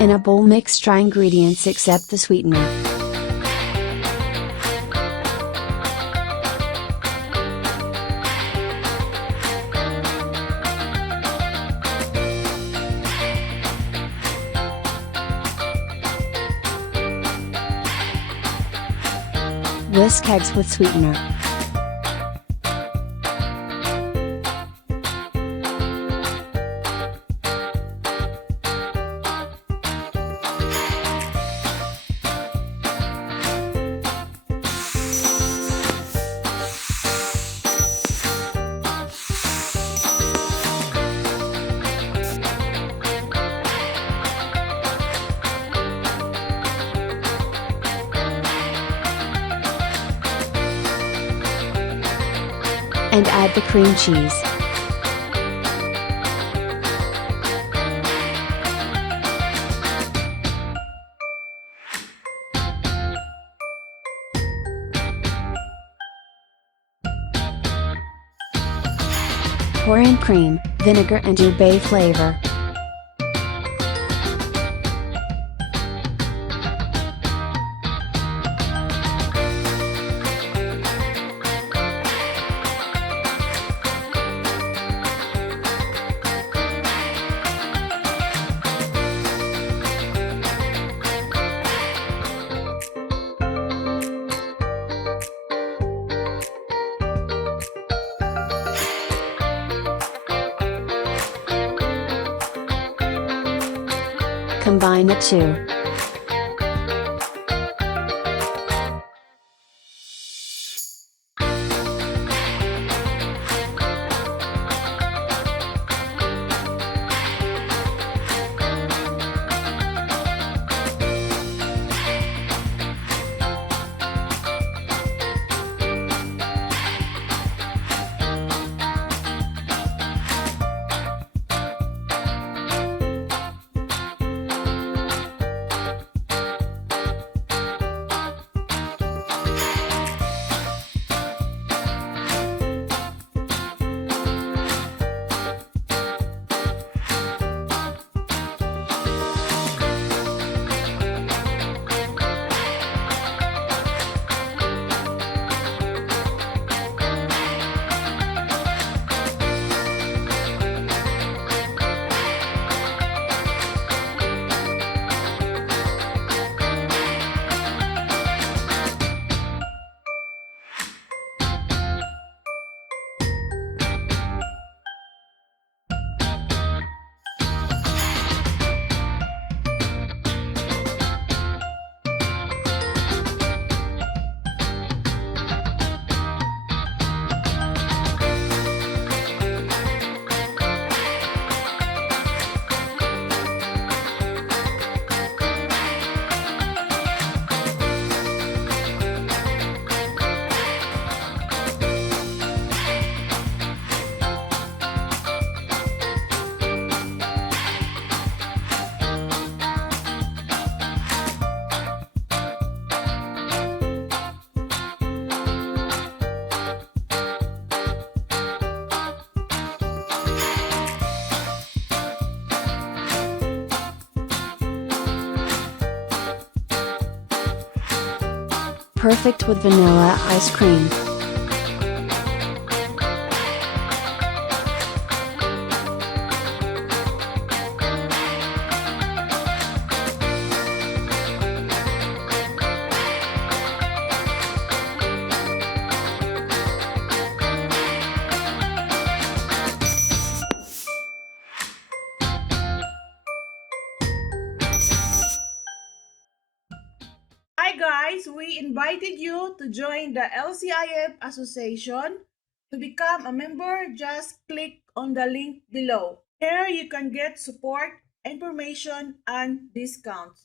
In a bowl, mix dry ingredients except the sweetener. Whisk eggs with sweetener. And add the cream cheese. Pour in cream, vinegar and ube flavor. Combine the two. Perfect with vanilla ice cream. Hi guys, we invited you to join the LCIF Association. To become a member, just click on the link below. Here you can get support, information, and discounts.